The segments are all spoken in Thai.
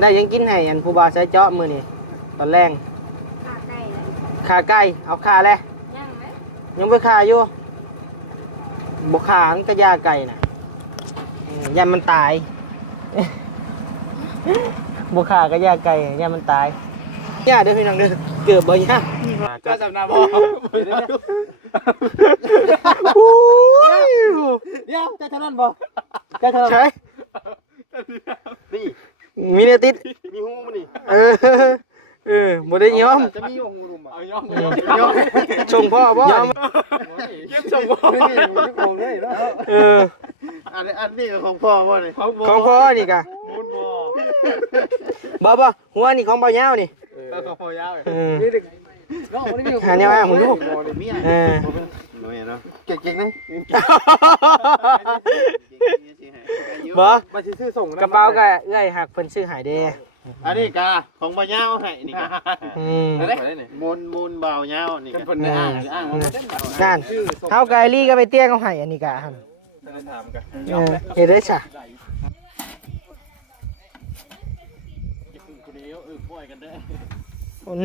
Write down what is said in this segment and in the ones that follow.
ได้ยังกินให้อันผู้บ่าวใช้เจาะมือนี่ตอนแรงขาไก่เอาขาแล้วยังไปขาอยู่บกขามันก็ยาไก่น่ะยันมันตายบกขาก็ยาไก่ยันมันตายย่าเด้อพี่น้องเด้อเกือบบ่ย่าก็สำนักบ่โอ้ยเดี๋ยวจะเท่านั้นบ่จะเท่านั้นใช่นี่มีเนื้อติดมีหูมันนี่บ่ได้ยอมจะมีหูรุมเอายอมชงพ่อบ่เก็บชงพ่อนี่ผมได้อันนี้ของพ่อบ่นี่ของพ่อนี่กะบ่หัวนี่ของเบาเงานี่ของพ่อยาวหาแนวอ่ะมึงดูเก่งๆนะบ่กระเป๋าก็เอื้อยหักเพิ่นซื้อหายเด้อันนี้กะของเบาเงาให้นี่กะมูลเบาเงานี่กะเพิ่นอ้างนั่นเฮาไกลี่ก็ไปเตี้ยเขาให้อันนี้กะหั่นเฮ็ดได้ซะ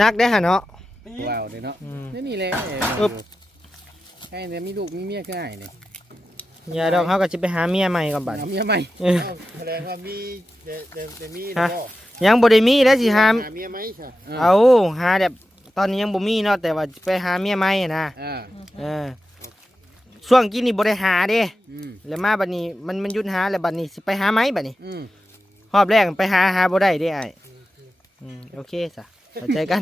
นักได้หั่นเนาะว้าวเลยเนาะนี่แหละไอ้เนี่ยมีลูกมีเมียง่ายนี่อย่าดอกเขาก็จะไปหาเมียใหม่ก่อนบัดเมียใหม่แสดงว่ามีแต่มียังบ่ได้มีแล้วสิหาเมียใหม่ใช่เอาหาแบบตอนนี้ยังบ่มีเนาะแต่ว่าไปหาเมียใหม่นะช่วงกินนี่บ่ได้หาเด้แล้วมาบัดนี้มันหยุดหาแล้วบัดนี้สิไปหาไหมบัดนี้รอบแรกไปหาบ่ได้เด้ไอ้โอเคจ้ะเข้าใจกัน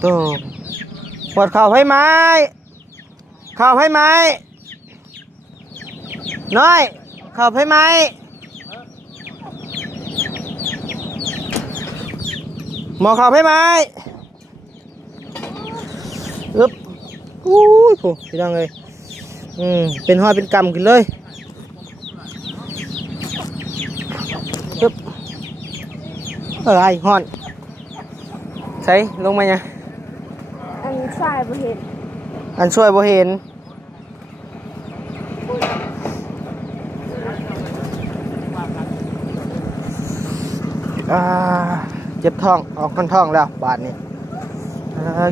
โตปวดเข่าให้ไหมเข่าให้ไหมน้อยเข่าให้ไหมหมอเข่าให้ไหมอึ๊บอุ้ยโหพี่น้องเลยเป็นห้อยเป็นกำขึ้นเลยอึ๊บอะไรห่อนใส่ลงมาเนี่ยอันช่วยบ่เห็นอันช่วยบ่เห็นเจ็บท้องออกก้นท้องแล้วบาดนี้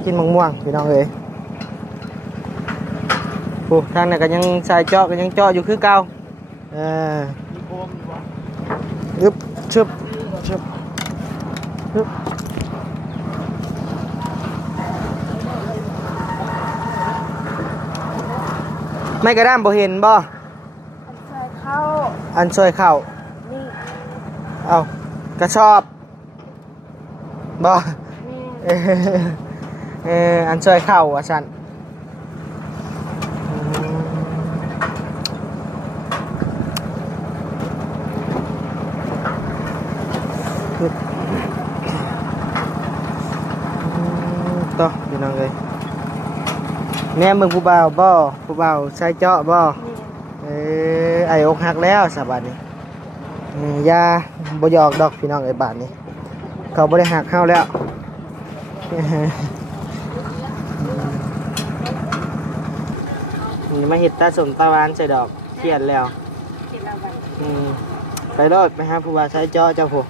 กินมะม่วงพี่น้องเลยโอ้ทางนี้ก็ยังใส่เจาะก็ยังเจาะอยู่คือเก่าอึบชึบอึบไม่กระด้ามบ่เห็นบ่อันช่วยเข้านี่เอากระชอบบ่อันช่วยเข้าอาจารย์ต่อพี่น้องเลยแม่มึงผู้บ่าวบ่ผู้บ่าวใส่เจาะบ่ไอ้อกหักแล้วสบายนี่ยาบ่หยอกดอกพี่น้องไอ้บาทนี่เขาบ่ได้หักเข้าแล้วนี่มาเห็ดตาสมตะวันใส่ดอกเขียนแล้วไปรอดไปหาผู้บ่าวใส่เจาะเจ้าผู้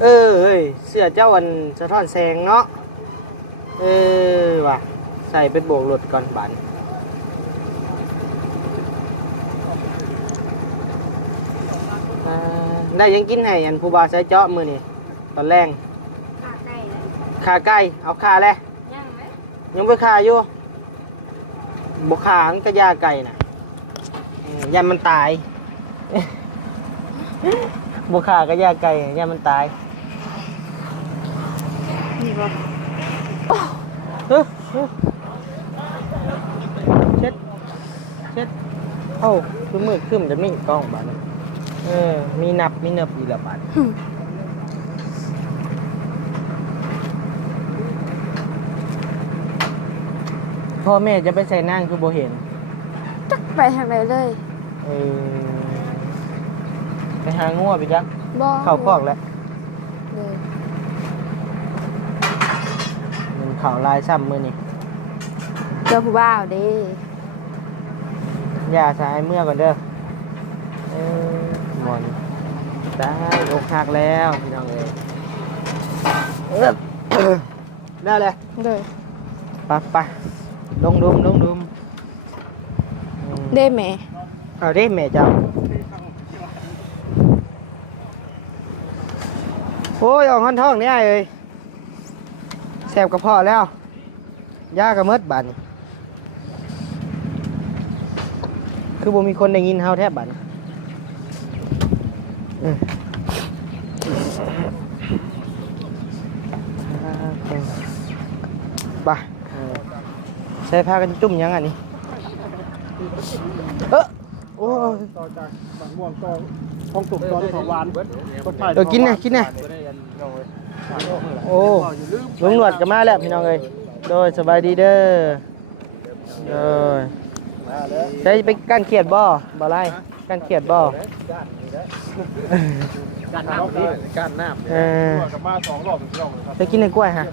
เฮ้ยเสื้อเจ้าวันสะท้อนแสงเนาะว่ะใส่เป็นโบกรถก่อนบันได้ยังกินให้อันผู้บ่าวใช้เจาะมือนี่ตอนแรงขาไก่เอาขาแล้วยังไปขาอยู่บกขามันก็ยาไก่น่ะยันมันตายบกขาก็ยาไก่ยันมันตายนี่ป่ะเช็ดเอ้าคือมือขึ้นจะมีกล้องบ้านมีนับมีเนบอีละบ้านพ่อแม่จะไปใส่นั่งคือโบเห็นจักไปทางไหนเลยไปหางัวไปจัก บ่ เข้าพอกแล้ว เลย มันเข้าลายซ้ำมื้อนี้ เจ้าผู้บ่าวเด้ อย่าสายเมื่อก่อนเด้อหมอนได้อกหักแล้วพี่น้องเอ้ยได้เลย เลย ไปลงดุมเด้แม่ เอาเด้แม่เจ้าโอ้ยออกห้อนท้องเนี่ยเอ้ยแสบกระเพาะแล้วยากระเมิดบัดนคือบ่มีคนได้ยินเฮาแทบบัดนไปใช้ผ้ากันจุ่มยังอันนี้โอ้ย ต่อจากบางม่วงก็ห้องตุกตอนของหวาน กินนะโอ้ลุงหนวดกันมาแล้วพี่น้องเอ้ยโดยสบายดีเด้อโดยใช้ไปกั้นเขียดบ่ไรกั้นเขียดบ่การน้ำการน้ำกับมา2 รอบ1 รอบครับ ไปกินในกล้วยฮะ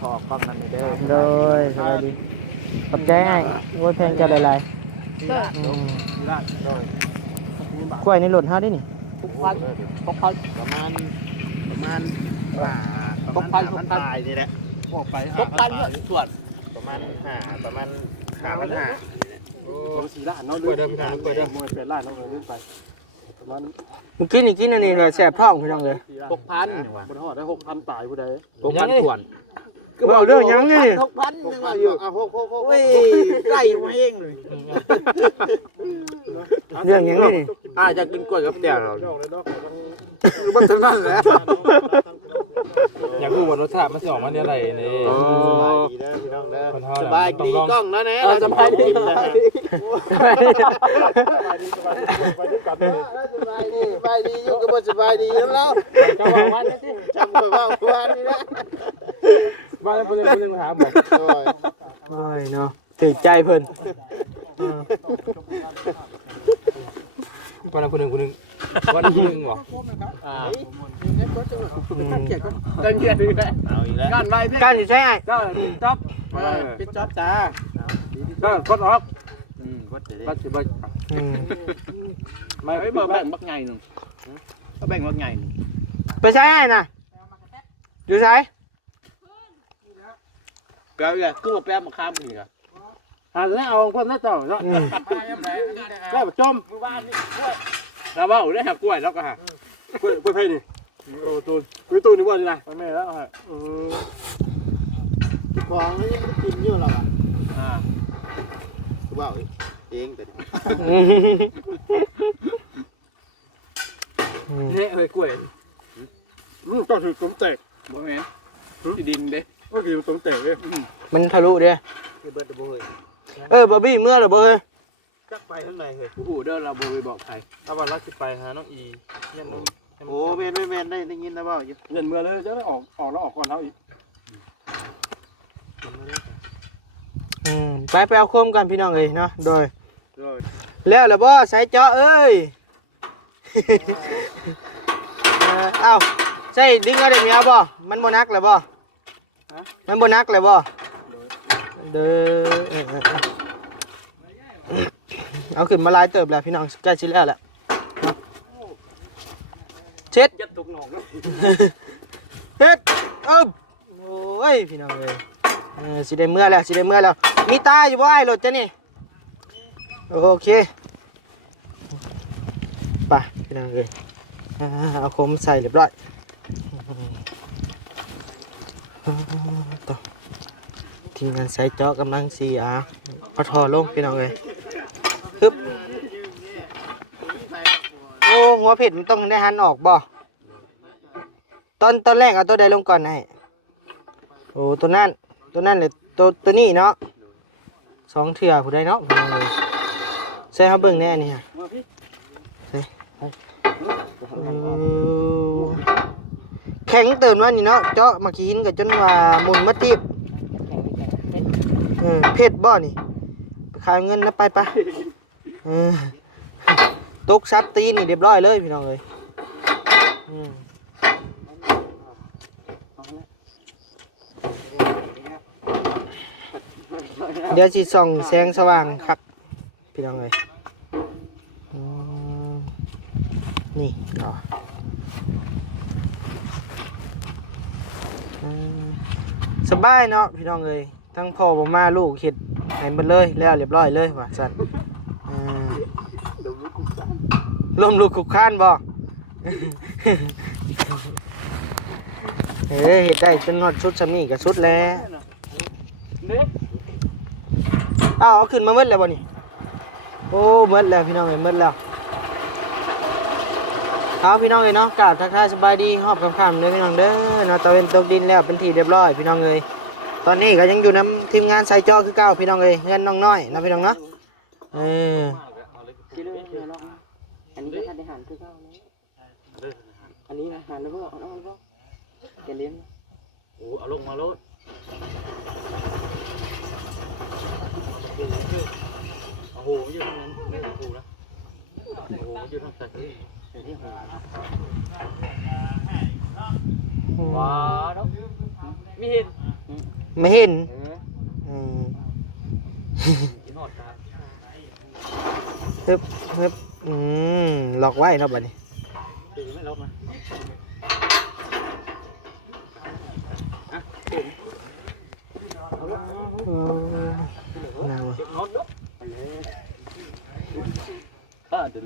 ขอฟังนั่นเด้อ โดยสบายดีขอบใจให้โอ้ยแพงจะหลายๆกล้วยในรถเฮาได้นี่ ทุกวันประมาณตายนี่แหละออกไปส่วนประมาณ54 ล้านเนาะเดิมมวย8 ล้านเนาะเรื่อยไปประมาณ มึงกินอีกกินอันนี้เลยแสบท้องพี่น้องเลย 6,000บนหอดได้ 6,000 ตายผู้ใด 6,000 ส่วน ก็บอกเรื่องยังนี่ 6,000นึงอยู่6โอ้ยไล่มาเองเลย เรื่องยังนี่ จะกินกล้วยกับแก้วเรา มันถึงนั่นแหละ อยากรู้ว่ารสชาติมันจะออกมาเนี่ยอะไรนี่ สบายดีกล้องนะเนี่ยสบายดีสบายดีอยู่กับบสบายดีแล้วจังหวะวันนี่นะ ว่าแล้วเพื่อนมาถามบอก โอ้ยเนาะถือใจเพิ่น วันละคนหนึ่งวันหรอ เกียดดีเลยการไล่ การอยู่ใช่ไง ก็จ๊อบ ปิดจ๊อบจ้า ก็กดออก บัดสิบัด ไม่ เบอร์แบ่งบักไงหนึ่งก็แบ่งบักไงหนึ่ง ไปใช้ไงน่ะอยู่ใช้ แป๊บเลยกูบอกแป๊บมาข้ามอีกอ่ะ แล้วเอาคนน่าต่อแล้วก็จมเราเบ้าได้หักกล้วยแล้วก็หักกล้วยไผ่นี่โอ้ตูนนี่ว่าดีนะไม่แล้วฮะ ของนี่มันกินอยู่หรอกูบอกเองแต่ เนี่ยเฮ้ยกล้วยก็ถือสมเตะ บ่แม่นดินเด้ ก็ถือสมเตะเลย มันทะลุเด้บอบบี้เมื่อหรือบ่เฮ้ย จักไปข้างในเลย โอ้โหเดินเราบ่ไปบอกใคร เอาวันรักสิไปหาน้องอีเงี้ยน้อง โอ้แมนได้ยินนะบ่าว เงินเมื่อเลยจะได้ออกแล้วออกก่อนเขาอีก ไปเอาโคมกันพี่น้องเลยเนาะโดยแล้วล่ะบ่ใส่เจาะเอ้ยเอ้าใส่ดึงเอาได้เมียบ่มันบ่นักเลยบ่มันบ่นักเลยบ่เด้อเอาขึ้นมาลายเติบแล้วพี่น้องใกล้สิแล้วแหละเช็ด ยัดตุกหนอง เฮ็ดโอ้ยพี่น้องเอ้ยสิได้เมื่อแล้วมีตาอยู่บ่ไอ้รถจ้ะนี่โอเคไปพี่น้องเอ้ยเอาโคมใส่เรียบร้อยต่อทีมงานใส่เจาะกำลังสีเอาท่อลงพี่น้องเอ้ยฮึบโอ้หัวเผ็ดมันต้องได้หันออกบ่ตอนแรกเอาตัวใดลงก่อนให้โอ้ตัวนั้นเลยตัวนี้เนาะ2 เถื่อผู้ใดเนาะใส่เฮาเบิ่งแน่นี่ฮะแข็งเติมว่านี่เนาะเจาะมากินกับจนว่ามุนมาติบเผ็ดบ่นี่ไปขายเงินนะไปตกซับตีนี่เรียบร้อยเลยพี่น้องเอ้ย เดี๋ยวสิส่องแสงสว่างครับพี่น้องเอ้ยนี่อ๋อสบายเนาะพี่น้องเอ้ยทั้งพ่อบ่มาลูกเฮ็ดให้หมดเลยแล้วเรียบร้อยเลยว่าซั่นล้มลุกคลุกคลานบ่ เฮ้ยเฮ็ดได้จนฮอดชุดซำนี้ก็สุดแล้วอ้าวเอาขึ้นมาหมดแล้วบ่นี่โอ้หมดแล้วพี่น้องเอ้ยหมดแล้วเอาพี่น้องเอ้ยเนาะกราบทักทายสบายดีฮอบค่ำๆเด้อพี่น้องเด้อเนาะตะเวนตกดินแล้วเป็นที่เรียบร้อยพี่น้องเอ้ยตอนนี้ก็ยังอยู่นำทีมงานใส่จอคือเก่าพี่น้องเอ้ยเงินน้องน้อยนะพี่น้องเนาะอันนี้ก็ทานอาหารคือเก่าเลยอันนี้อาหารแล้วก็เอาแล้วแกเลี้ยงโอ้เอาลงมาโลดโอ้โหยืดนั้นไม่ถูกแล้วโอ้โหยืดทั้งสัตว์ว้าวไม่เห็นไม่เห็นฮึบฮึบล็อกไว้เนาะบัดนี้ไม่ล็อกนะ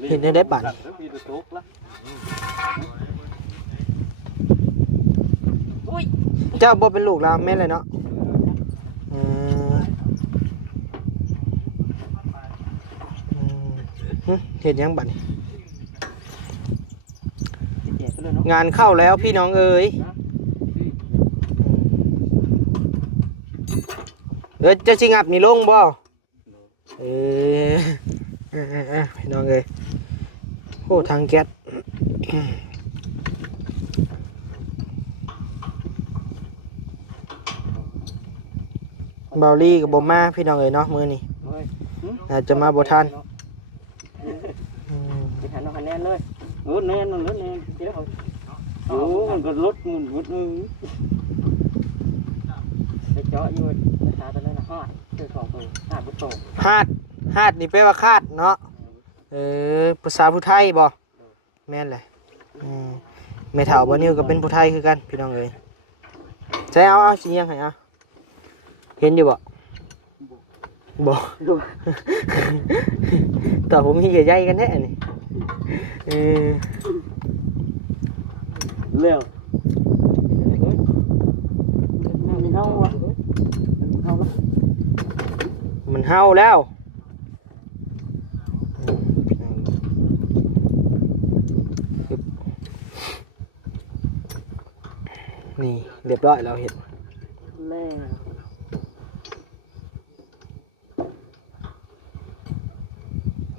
เห็นได้บัดเจ้าบ่เป็นลูกเราแม่นเลยเนาะเห็นยังบัดนี้งานเข้าแล้วพี่น้องเอ๋ยจะสิงับนี่ลงบ่พี่น้องเอ๋ยโอ้ทางแก๊สเบาลี่กับบ่มาพี่น้องเอ๋ยเนาะมื้อนี้อาจจะมาบ่ทันไปหันเอาคะแนนเลยรถแน่นรถแน่นที่แล้วโอ้มันก็รถมุนรถมือไปเจาะอยู่ภาษาตอนนั้นนะฮาดคือของตัวฮาดบุตรฮาดนี่แปลว่าคาดเนาะภาษาผู้ไทยบ่แม่นเลยแม่เฒ่าบ่นิ้วก็เป็นผู้ไทยคือกันพี่น้องเอ้ยใช่เอาสิยังให้เห็นอยู่บ่ต่อผมมีใหญ่ๆกันแท้นี่เร็วมันเฮาแล้วนี่เรียบร้อยเราเห็น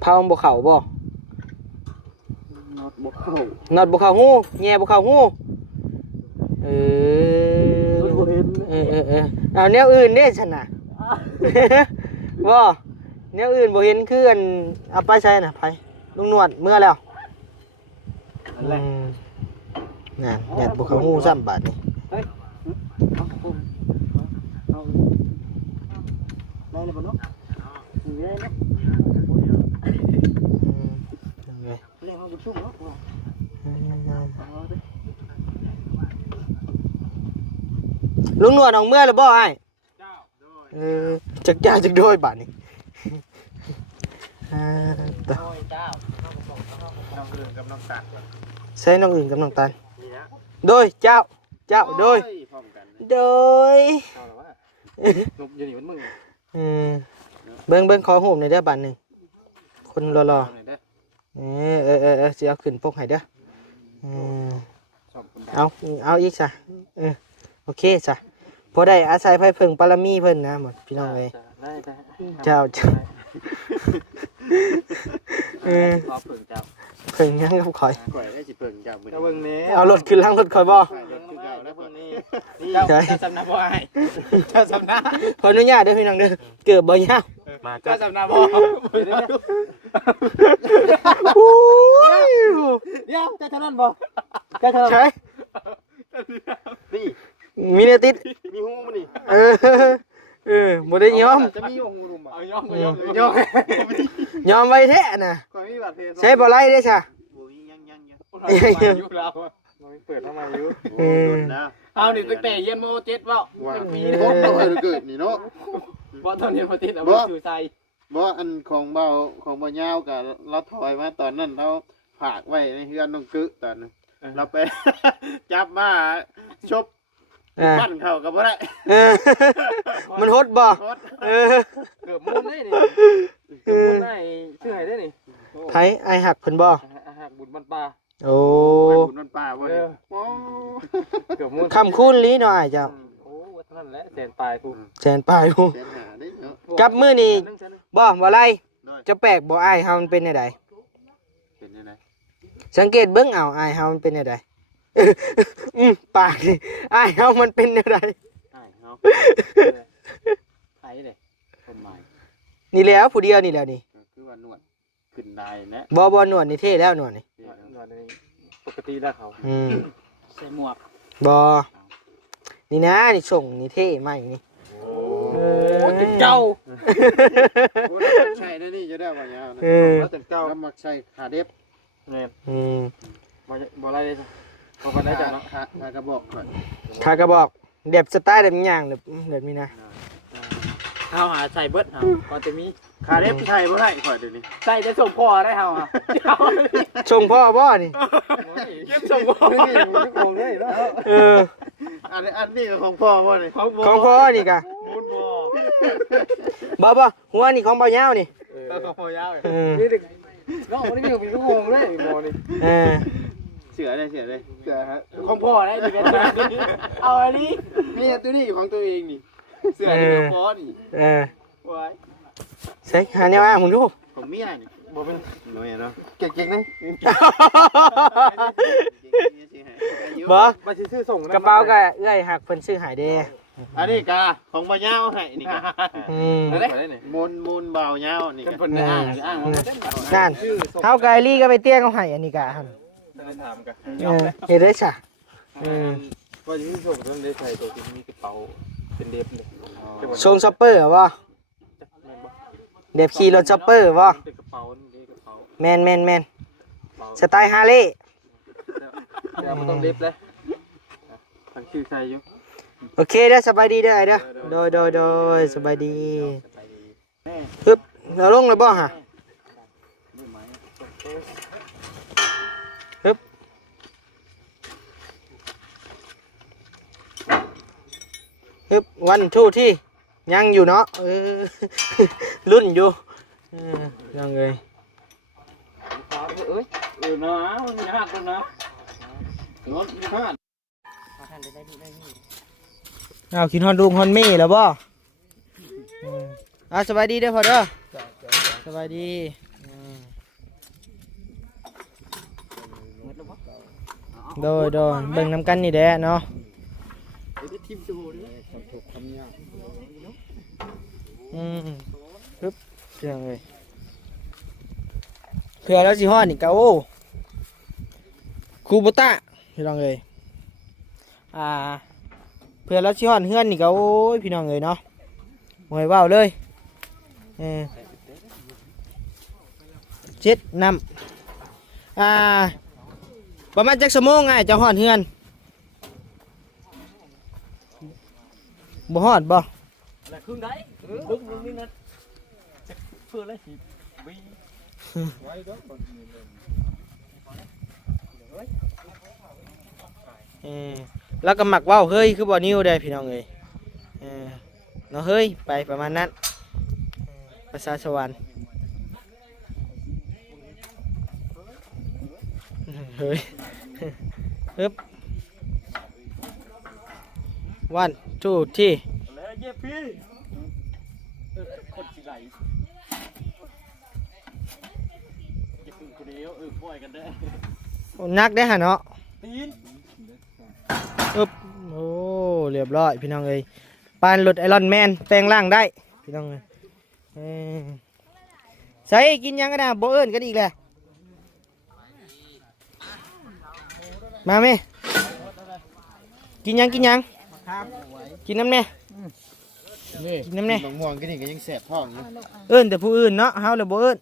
เผาบ่เข่าบ่นอดบ่เข้าหูแง่บ่เข้าหูเอาแนวอื่นเด้ฉันน่ะบ่แนวอื่นบ่เห็นคืออันเอาไปใช้น่ะไผลุงนวดเมื่อแล้วนั่นแง่บ่เข้าหูซ้ำบาดนี่ได้เลยบ่เนาะได้เนาะลุงนวดออกเมื่อหรือบ่ไอ้จักจ้าจักโดยบาดนี้ใช้น้องอื่นกับน้องตันโดยเจ้าโดยเบิ่งขอหูหน่อยเด้อบาดนึงคนรอสิเอาขึ้นปกให้เด้อเอาอีกซะโอเคซะพอได้อาศัยไผเพิ่งปรมีเพิ่นนะหมดพี่น้องเอ้ยเจ้าเพิ่งยังกับข่อยได้สิเพิ่งเจ้ามื้อนี้เอารถขึ้นหลังรถข่อยบ่เจ้าสำนักบ่อ้ายเจ้าสำนักขออนุญาตเด้อพี่น้องเด้อเกือบบ่ยาวเจ้าสำนักบ่โอ้ยเดี๋ยวเจ้าเท่านั้นบ่ ก็เธอ ใช่ นี่ มีเนติด มีหูมันนี่ บ่ได้ยอม จะมีหูรุมอ่ะ เอาย่องก็ย่อง ย่อย ยอมไว้แท้น่ะ ก่อนมีบัตรเพย์ ใช้บ่ไล่ได้ซะ โอ้ยยัง ยุคเราเปิดเข้ามาอยู่ โอ้ยโดนนะ เอานี่ตั้งแต่เย็นโมเจ็ดว่า ว่าโอ้ยเกิดนี่เนาะ บ่ตอนเย็นโมเจ็ดเอาบ่สู่ใจ บ่อันของเบายาวกับเราถอยมาตอนนั้นเราฝากไว้ในเฮือนน้องกึตอนนั้นเราไป จับมาชบ ปั้นเข้ากับบ่ได้ มันฮดบ่ โคตร เกือบมุนได้นี่เกือบมุนได้ชื่อไหนได้นี่ ไผไอ้หักเพิ่นบ่ หักบุญบันปลา โอ้ ไปบุญนนป่าบ่ได้โอ้ เกือบมุน คำคูณลีเนาะอ้ายเจ้า โอ้เท่านั้นแหละแสนปลายกู แสนปลายผู้ เสียหานี่เนาะ กับมื้อนี้บ่ไล่ ด้วย จะแปลกบ่อ้ายเฮามันเป็นจังได เป็นยังไง สังเกตเบิ่งเอาอ้ายเฮามันเป็นจังไดปากนี่อ้ายเฮามันเป็นจังได เนาะ ไอ้เลยต้นไม้ นี่แหล้วผู้เดียวนี่แหล้วนี่ คือว่าหนวดขึ้นได้นะ บ่หนวดนี่เท่แล้วหนวดนี่ นอนในปกติแล้วเขา ใส่หมวก บ่นี่นะนี่ส่งนี่เท่มากนี่ โอ้เจ้า โอ้ใช่นะนี่จะได้บ่ยาวนะ แล้วแต่เจ้า แล้วมักใส่ขาเด็บ เนี่ย อืม บ่อะไรเลยเขาก็ได้จังเนาะ ขากระบอกก่อน ถ้ากระบอกเด็บสไตล์แบบย่างแบบนี้นะ เขาหาใส่เบิดเฮาก็จะมี ขาเด็บใช่บ่ได้ข่อยเดี๋ยวนี้ ใส่จะส่งพ่อได้เฮาอ่ะ ส่งพ่อบ่นี่ เก็บส่งพ่อ นี่มันคงได้เนาะ อันนี้ก็ของพ่อบ่นี่ ของพ่อนี่กะ คุณพ่อ บ่หัวนี่ของเบาเหย้านี่ ของพ่อยาว นี่ น้องนี่มีลูกโป่งเลยหมอนี่ เสือได้เสือฮะ ของพ่อได้ดิเอาอันนี้ นี่ตัวนี้ของตัวเองนี่เสือนี่ของพ่อนี่ ไว้ ใส่หาแนวอ้างผมดู ของเมียนี่ บ่เป็น น้อยเนาะ เก่งๆนะ บ่ ไปซื้อส่ง กระเป๋าก็เอื้อยหักเพิ่นซื้อใหายเด้ อันนี้กาของบ่ยาวให้นี่กะ ได้นี่ มูลเบายาวนี่ กัน กะ เพิ่นได้อ้างว่าบ่ได้ นั่นเฮาไกลี่ก็ไปเตี้ยเขาให้อันนี้กะหั่น ถามกัน เฮ็ดได้ซะ ว่าซื้อส่งต้องได้ใส่ตัวที่มีกระเป๋าเป็นเด็บเลย ส่งช็อปเปอร์บ่เด็บขี่รถช็อปเปอร์บ่ เป็นกระเป๋านี่กระเป๋า แม่นสไตล์ฮาร์เลย์ เดี๋ยวมันต้องเด็บเลยทั้งชื่อใส่อยู่ โอเคเด้อสบายดีเด้อไอ้เด้อโดยสบายดีปึ๊บเอาลงเลยบ่ฮะปึ๊บปึ๊บวันทูที่ยังอยู่เนาะรุ่นอยู่ยังเลย เอ้ยนะมันมีหักกันนะรถมีหัก เอากินฮอนดุงฮอนมี่แล้วบ่เอาสบายดีเด้อพ่อเด้อสบายดีโดยเบิ่งน้ำกันนี่แหละเนาะปึ๊บเรื่องเลยเผื่อแล้วสิฮอดนี่กะโอ้คูโบต้าพี่น้องเลยเพื่อเราชิฮอนเฮือนนี่ก็โอ้ยพี่น้องเลยเนาะหวยว่าวเลยเจ็ดนำประมาณจักชั่วโมงไงจะฮอดเฮือนบ่ฮอดบ่ อะไรครึ่งได้บึ้งนี่นะเพื่ออะไรสิบีไว้ก็ก่อนแล้วก็หมักว่าวเฮ้ยคือบ่นิ้วได้พี่น้องเลยเนาะเฮ้ยไปประมาณนั้นภาษาสวรรค์เฮ้ยปึ๊บวันทูที่ แล้วเย็บพี่คนสิไหลเก็บคนเดียวปล่อยกันได้ นักได้ฮะเนาะ ตีน อึบโอ้เรียบร้อยพี่น้องเอ้ยปานรถไอรอนแมนแปลงร่างได้พี่น้องเอ้ยใส่กินยังกันนะโบเอิญกันอีกแหละ มาไหมกินยังกินยังกินน้ำเนี่ย นี่ กินน้ำเนี่ย บางม่วงก็นี่ก็ยังแสบท้องอยู่ เอิ้นแต่ผู้อื่นเนาะเฮาเลยบ่เอิ้น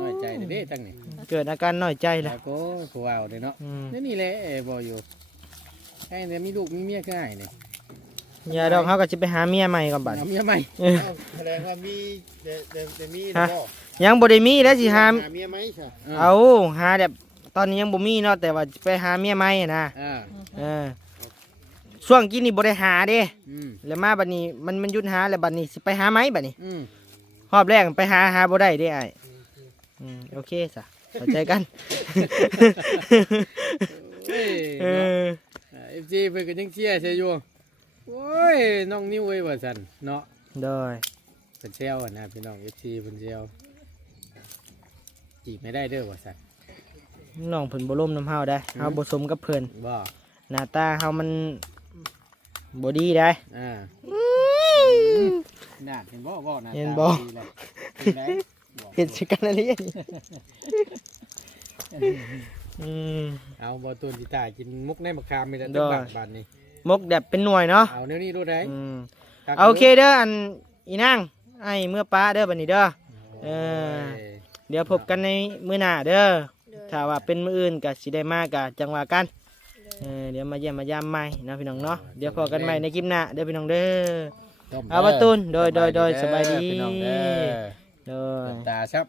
น้อยใจเด้ตั้งนี่ เกิดอาการน้อยใจแห แล้ ละ วก็ผู้ว่าเด้เนาะ อืม นี่แหละบ่อยู่ไอ้เนี่ยมีลูกมีเมียง่ายนี่ อย่าดอกเฮาก็สิไปหาเมียใหม่ก่อนบัด เอาเมียใหม่ เออ แสดงว่ามีแต่มี ฮะ แล้ว ยังบ่ได้มีแล้วสิหา หาเมียไหมใช่ เอาหาแบบตอนนี้ยังบ่มีเนาะแต่ว่าไปหาเมียใหม่นะ อ่า เออช่วงกินนี่บ่ได้หาเด้ อืม แล้วมาบัดนี้มันหยุดหาแล้วบัดนี้สิไปหาไหมบัดนี้ อืม รอบแรกไปหาบ่ได้เด้ไอ้โอเคซะเข้าใจกัน เอ้ย เออ FC เพิ่นก็ยังเชียร์ใช่อยู่โอ้ยน้องนิ้วเอ้ยว่าซั่นเนาะ โดย เพิ่นเซลนะพี่น้อง FC เพิ่นเซลจีบไม่ได้เด้อว่าซั่น น้องเพิ่นบ่ล่มน้ำเฮาได้เฮาบ่สมกับเพิ่น บ่ หน้าตาเฮามันบ่ดีได้ อ่าน่าเห็นบ่บ่น่า เห็นบ่ ดีเลยเห็นไหมบอก เห็นสิกันอะไรนี่อืม เอาบ่ตูนสิตายกินมุกในมะขามมีแต่ ได้ ตึกบาทนี่ มกแบบเป็นหน่วยเนาะ เอาแนวนี้รู้ได้ อืม ครับ เอาโอเคเด้ออันอีนางไอ้เมื่อป้าเด้อบัดนี้เด้อ เออ เดี๋ยวพบกันในมื้อหน้าเด้อ ถ้าว่าเป็นมื้ออื่นก็สิได้มากก็จังว่ากัน เดี๋ยวมาเยี่ยมมายามใหม่นะพี่น้องเนาะ เดี๋ยวพอกันใหม่ในคลิปหน้าเด้อพี่น้องเด้อ ต้ม เอาประตูนโดย เด้อ สบายดี พี่น้องเด้อ โดย ตาซับ